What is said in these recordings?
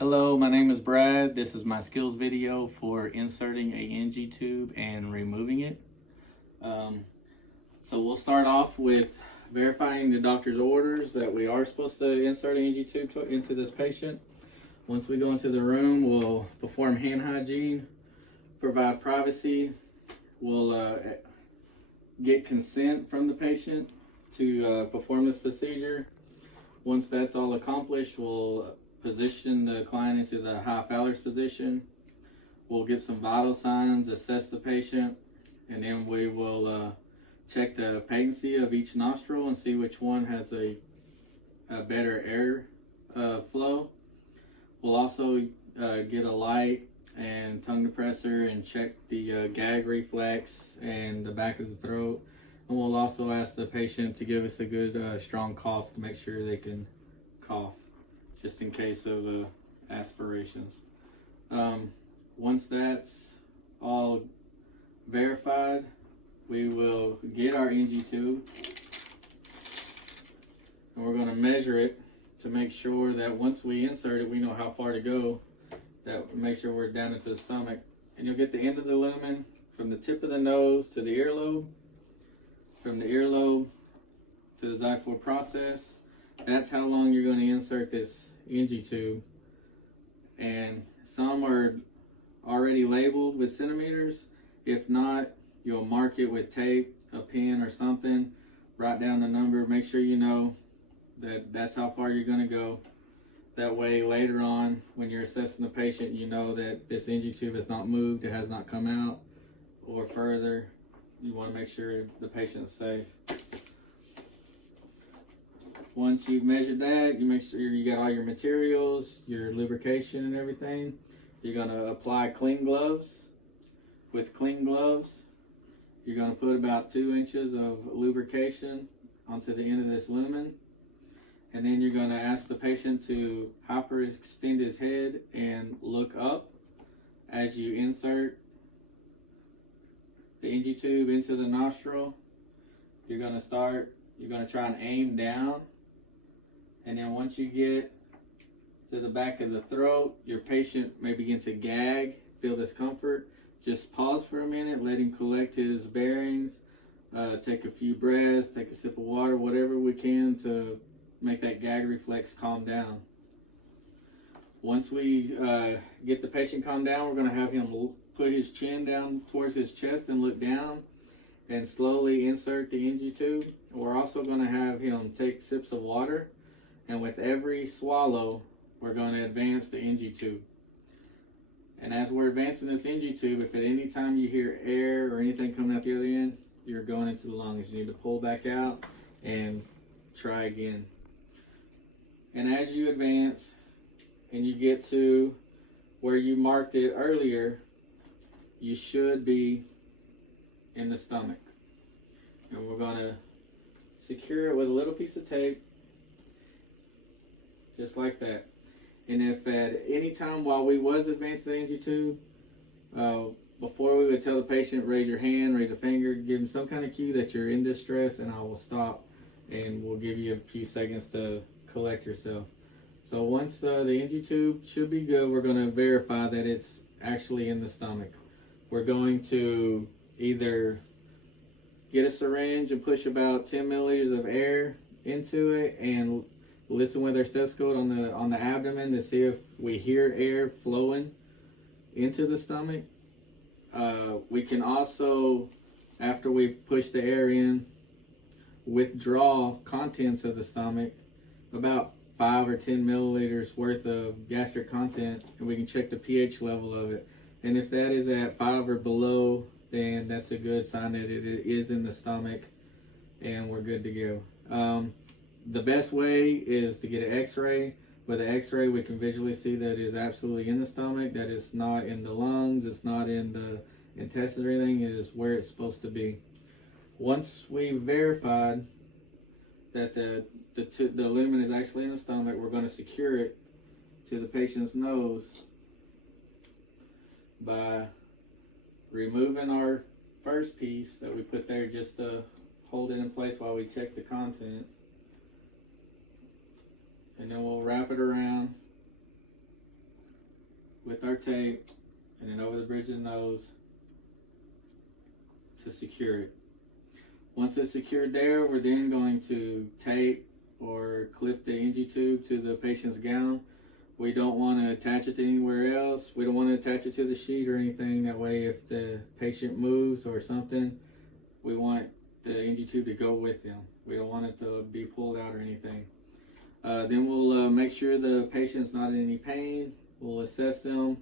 Hello, my name is Brad. This is my skills video for inserting a NG tube and removing it. So we'll start off with verifying the doctor's orders that we are supposed to insert an NG tube into this patient. Once we go into the room, we'll perform hand hygiene, provide privacy. We'll get consent from the patient to perform this procedure. Once that's all accomplished, we'll position the client into the high Fowler's position. We'll get some vital signs, assess the patient, and then we will check the patency of each nostril and see which one has a better air flow. We'll also get a light and tongue depressor and check the gag reflex and the back of the throat. And we'll also ask the patient to give us a good strong cough to make sure they can cough, just in case of aspirations. Once that's all verified, we will get our NG tube and we're going to measure it to make sure that once we insert it, we know how far to go, that make sure we're down into the stomach. And you'll get the end of the lumen from the tip of the nose to the earlobe, from the earlobe to the xiphoid process. That's how long you're going to insert this NG tube. And some are already labeled with centimeters. If not, you'll mark it with tape, a pen or something. Write down the number. Make sure you know that that's how far you're going to go. That way later on when you're assessing the patient, you know that this NG tube has not moved, it has not come out, or further. You want to make sure the patient's safe. Once you've measured that, you make sure you got all your materials, your lubrication and everything. You're going to apply clean gloves. With clean gloves, you're going to put about 2 inches of lubrication onto the end of this lumen. And then you're going to ask the patient to hyperextend his head and look up as you insert the NG tube into the nostril. You're going to try and aim down. And then once you get to the back of the throat, your patient may begin to gag, feel discomfort. Just pause for a minute, let him collect his bearings, take a few breaths, take a sip of water, whatever we can to make that gag reflex calm down. Once we get the patient calmed down, we're going to have him put his chin down towards his chest and look down and slowly insert the NG tube. We're also going to have him take sips of water, and with every swallow, we're going to advance the NG tube. And as we're advancing this NG tube, if at any time you hear air or anything coming out the other end, you're going into the lungs. You need to pull back out and try again. And as you advance and you get to where you marked it earlier, you should be in the stomach. And we're going to secure it with a little piece of tape, just like that. And if at any time while we was advancing the NG tube, before we would tell the patient, raise your hand, raise a finger, give them some kind of cue that you're in distress, and I will stop and we'll give you a few seconds to collect yourself. So once the NG tube should be good, we're going to verify that it's actually in the stomach. We're going to either get a syringe and push about 10 milliliters of air into it and listen with our stethoscope on the abdomen to see if we hear air flowing into the stomach. We can also, after we push the air in, withdraw contents of the stomach, about 5 or 10 milliliters worth of gastric content, and we can check the pH level of it. And if that is at 5 or below, then that's a good sign that it is in the stomach and we're good to go. The best way is to get an x-ray. With an x-ray, we can visually see that it is absolutely in the stomach, that it's not in the lungs, it's not in the intestines or anything, it is where it's supposed to be. Once we've verified that the lumen is actually in the stomach, we're going to secure it to the patient's nose by removing our first piece that we put there just to hold it in place while we check the contents. And then we'll wrap it around with our tape and then over the bridge of the nose to secure it. Once it's secured there, we're then going to tape or clip the NG tube to the patient's gown. We don't want to attach it to anywhere else. We don't want to attach it to the sheet or anything. That way, if the patient moves or something, we want the NG tube to go with them. We don't want it to be pulled out or anything. Then we'll make sure the patient's not in any pain. We'll assess them,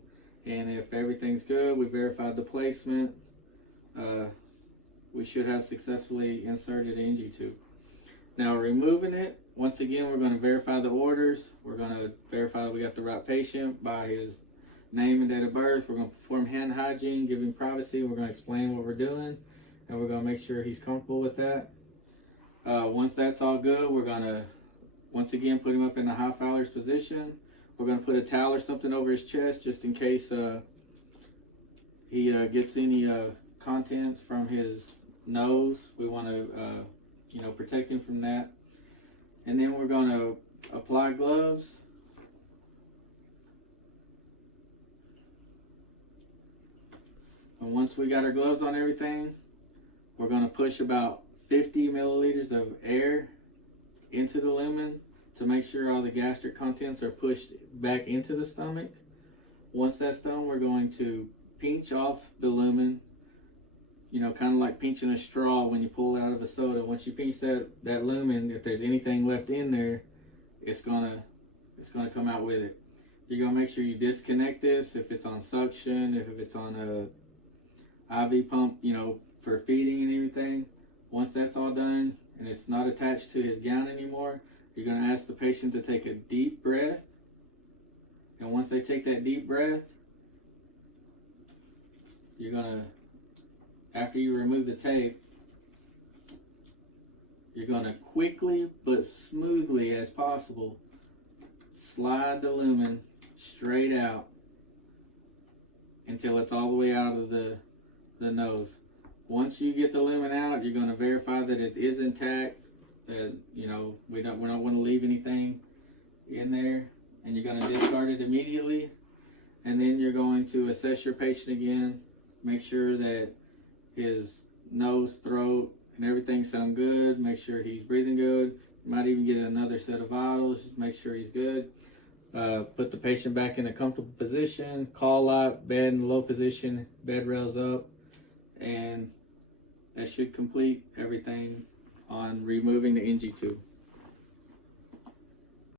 and if everything's good, we verified the placement. We should have successfully inserted the NG tube. Now, removing it, once again, we're going to verify the orders. We're going to verify that we got the right patient by his name and date of birth. We're going to perform hand hygiene, give him privacy. We're going to explain what we're doing, and we're going to make sure he's comfortable with that. Once that's all good, we're going to, once again, put him up in the high Fowler's position. We're going to put a towel or something over his chest just in case he gets any contents from his nose. We want to, protect him from that. And then we're going to apply gloves. And once we got our gloves on everything, we're going to push about 50 milliliters of air into the lumen to make sure all the gastric contents are pushed back into the stomach. Once that's done, we're going to pinch off the lumen, kind of like pinching a straw when you pull it out of a soda. Once you pinch that lumen, if there's anything left in there, it's gonna come out with it. You're gonna make sure you disconnect this if it's on suction, if it's on a IV pump, for feeding and everything. Once that's all done and it's not attached to his gown anymore, you're gonna ask the patient to take a deep breath. And once they take that deep breath, you're gonna, after you remove the tape, you're gonna quickly but smoothly as possible slide the lumen straight out until it's all the way out of the nose. Once you get the lumen out, you're gonna verify that it is intact, that we don't want to leave anything in there, and you're gonna discard it immediately. And then you're going to assess your patient again, make sure that his nose, throat, and everything sound good. Make sure he's breathing good. You might even get another set of vitals. Just make sure he's good. Put the patient back in a comfortable position. Call light, bed in low position, bed rails up, and that should complete everything on removing the NG tube.